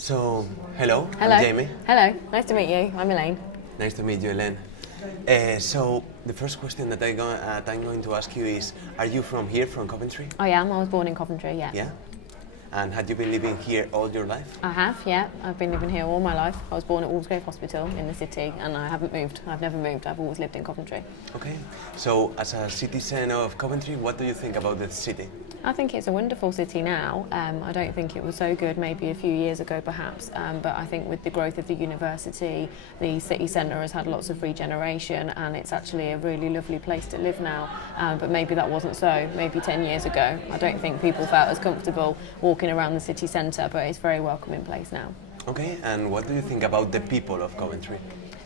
So, hello, Hello. I'm Jamie. Hello. Nice to meet you. I'm Elaine. Nice to meet you, Elaine. So, the first question that I'm going to ask you is, are you from here, from Coventry? I am. I was born in Coventry, yeah. Yeah? And had you been living here all your life? I have, yeah. I've been living here all my life. I was born at Walsgrave Hospital in the city and I haven't moved. I've never moved. I've always lived in Coventry. Okay. So, as a citizen of Coventry, what do you think about the city? I think it's a wonderful city now. I don't think it was so good maybe a few years ago perhaps, but I think with the growth of the university, the city centre has had lots of regeneration and it's actually a really lovely place to live now. But maybe that wasn't so maybe 10 years ago. I don't think people felt as comfortable walking around the city centre, but it's a very welcoming place now. Okay, and what do you think about the people of Coventry?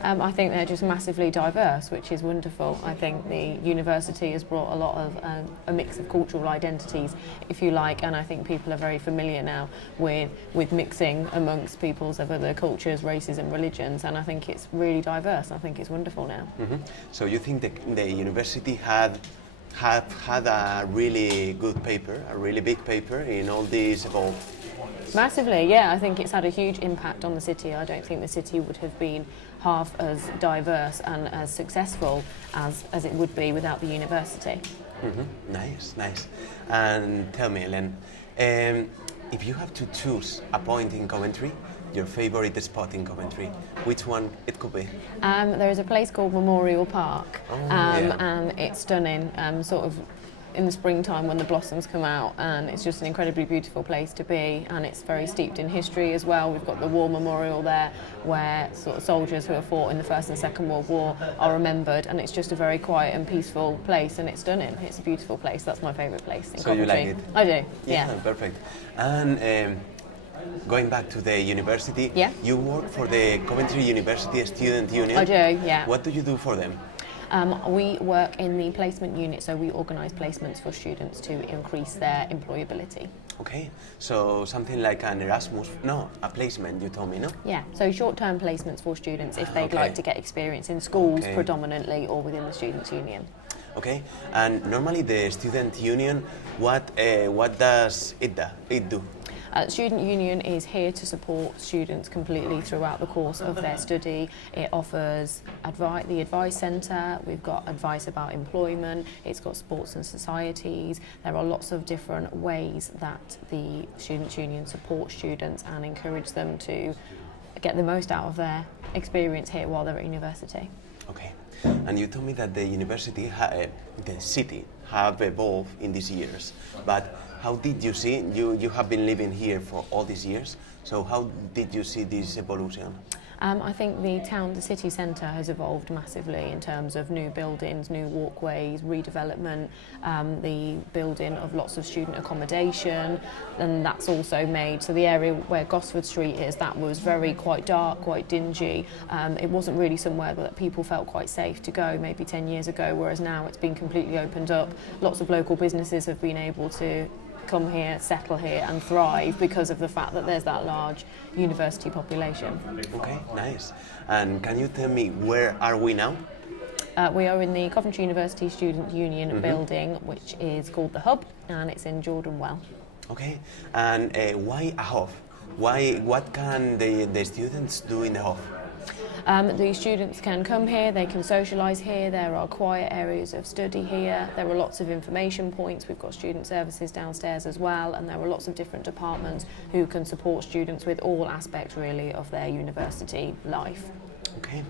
I think they're just massively diverse, which is wonderful. I think the university has brought a lot of a mix of cultural identities, if you like, and I think people are very familiar now with mixing amongst peoples of other cultures, races and religions, and I think it's really diverse. I think it's wonderful now. Mm-hmm. So you think the university have had a really good paper, a really big paper in all these evolved? Massively, yeah. I think it's had a huge impact on the city. I don't think the city would have been half as diverse and as successful as it would be without the university. Mm-hmm. Nice, nice. And tell me, Elaine, if you have to choose a point in Coventry, your favorite spot in Coventry, which one it could be? There is a place called Memorial Park, yeah. and it's stunning, sort of in the springtime when the blossoms come out, and it's just an incredibly beautiful place to be, and it's very steeped in history as well. We've got the War Memorial there where sort of soldiers who have fought in the First and Second World War are remembered, and it's just a very quiet and peaceful place, and it's stunning. It's a beautiful place. That's my favourite place in So Coventry. you like it? I do, Yeah, yeah. perfect. And going back to the university, Yeah. you work for the Coventry University Student Union. I do, yeah. What do you do for them? We work in the placement unit, so we organise placements for students to increase their employability. Okay, so something like an Erasmus, no, a placement, you told me, no? Yeah, so short-term placements for students if they'd Okay. like to get experience in schools Okay. predominantly or within the Students' Union. Okay, and normally the Student Union, what does it do? Student Union is here to support students completely throughout the course of their study. It offers the Advice Centre, we've got advice about employment, it's got sports and societies. There are lots of different ways that the Students' Union supports students and encourage them to get the most out of their experience here while they're at university. Okay, and you told me that the university, the city, have evolved in these years, but how did you see, you have been living here for all these years, so how did you see this evolution? I think the city centre has evolved massively in terms of new buildings, new walkways, redevelopment, the building of lots of student accommodation, and that's also made, so the area where Gosford Street is, that was quite dark, quite dingy. It wasn't really somewhere that people felt quite safe to go maybe 10 years ago, whereas now it's been completely opened up. Lots of local businesses have been able to come here, settle here and thrive because of the fact that there's that large university population. Okay, nice. And can you tell me, where are we now? We are in the Coventry University Student Union building, which is called the Hub, and it's in Jordan Well. Okay, and why a hub? What can the students do in the hub? The students can come here, they can socialise here, there are quiet areas of study here, there are lots of information points, we've got student services downstairs as well, and there are lots of different departments who can support students with all aspects really of their university life. Okay,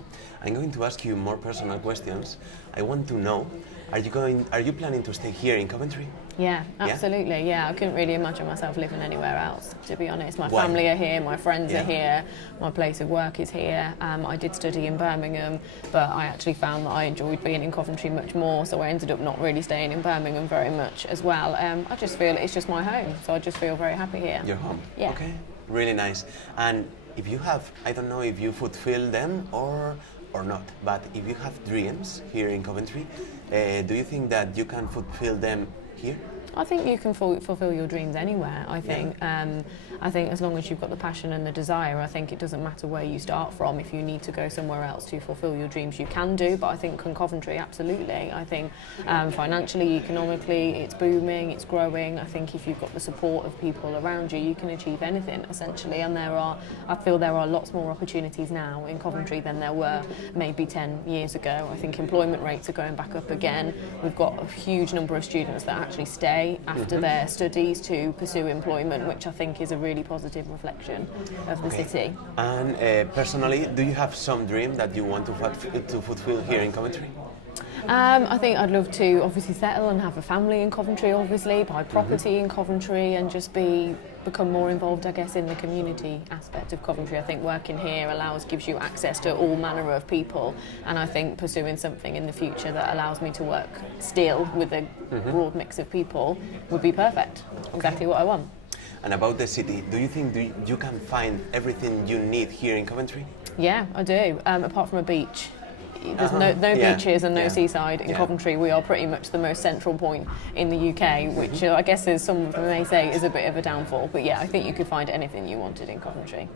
I'm going to ask you more personal questions. I want to know, are you planning to stay here in Coventry? Yeah, absolutely, yeah. I couldn't really imagine myself living anywhere else, to be honest. My Why? family are here, my friends Yeah. are here, my place of work is here. I did study in Birmingham, but I actually found that I enjoyed being in Coventry much more, so I ended up not really staying in Birmingham very much as well. I just feel it's just my home, so I just feel very happy here. Your home? Yeah. Okay, really nice. And if you have, I don't know if you fulfill them or not, but if you have dreams here in Coventry, do you think that you can fulfill them here? I think you can fulfill your dreams anywhere. I think as long as you've got the passion and the desire, I think it doesn't matter where you start from. If you need to go somewhere else to fulfill your dreams, you can do. But I think in Coventry, absolutely. I think financially, economically, it's booming, it's growing. I think if you've got the support of people around you, you can achieve anything essentially. And I feel there are lots more opportunities now in Coventry than there were maybe 10 years ago. I think employment rates are going back up again. We've got a huge number of students that actually stay after their studies to pursue employment, which I think is a really positive reflection of the city. And personally, do you have some dream that you want to fulfill here in Coventry? I think I'd love to obviously settle and have a family in Coventry, obviously, buy property in Coventry and just become more involved, I guess, in the community aspect of Coventry. I think working here gives you access to all manner of people, and I think pursuing something in the future that allows me to work still with a broad mix of people would be perfect. Exactly what I want. And about the city, do you think you can find everything you need here in Coventry? Yeah, I do, apart from a beach. There's no beaches and no seaside in Coventry. We are pretty much the most central point in the UK, which I guess is some may say is a bit of a downfall. But yeah, I think you could find anything you wanted in Coventry.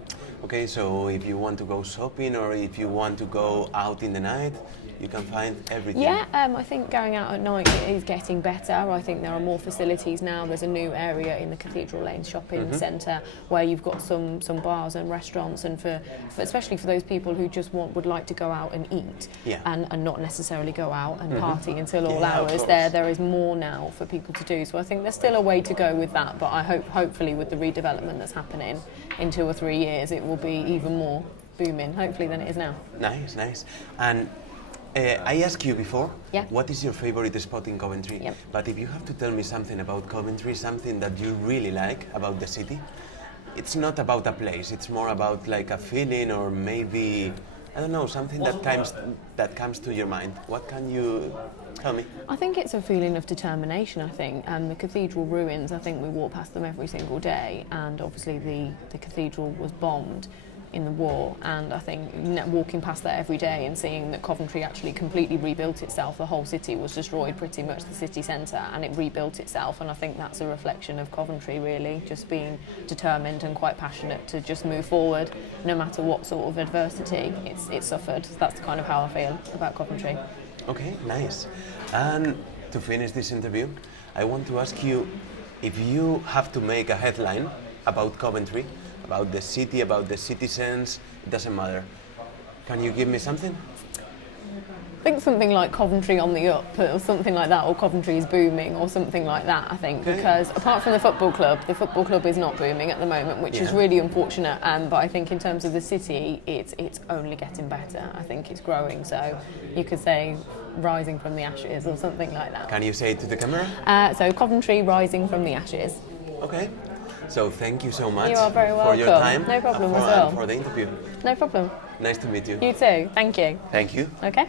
Okay, so if you want to go shopping or if you want to go out in the night, you can find everything. Yeah, I think going out at night is getting better. I think there are more facilities now. There's a new area in the Cathedral Lane shopping centre where you've got some bars and restaurants, and for especially for those people who just would like to go out and eat and not necessarily go out and party until all hours. There is more now for people to do. So I think there's still a way to go with that, but I hopefully with the redevelopment that's happening in 2 or 3 years, it will be even more booming, hopefully, than it is now. Nice. And I asked you before, what is your favorite spot in Coventry? Yep. But if you have to tell me something about Coventry, something that you really like about the city, it's not about a place, it's more about like a feeling or maybe, I don't know, something that comes to your mind. What can you tell me? I think it's a feeling of determination, I think. The cathedral ruins, I think we walk past them every single day, and obviously the cathedral was bombed in the war, and I think walking past that every day and seeing that Coventry actually completely rebuilt itself. The whole city was destroyed, pretty much the city centre, and it rebuilt itself, and I think that's a reflection of Coventry really, just being determined and quite passionate to just move forward no matter what sort of adversity it's suffered. That's kind of how I feel about Coventry. Okay, nice. And to finish this interview, I want to ask you, if you have to make a headline about Coventry, about the city, about the citizens, it doesn't matter. Can you give me something? I think something like Coventry on the up, or something like that, or Coventry is booming, or something like that, I think, because apart from the football club is not booming at the moment, which is really unfortunate, but I think in terms of the city, it's only getting better. I think it's growing, so you could say rising from the ashes, or something like that. Can you say it to the camera? So Coventry rising from the ashes. Okay. So thank you so much You are very welcome. for your time. No problem as well. And for the interview. No problem. Nice to meet you. You too. Thank you. Thank you. Okay.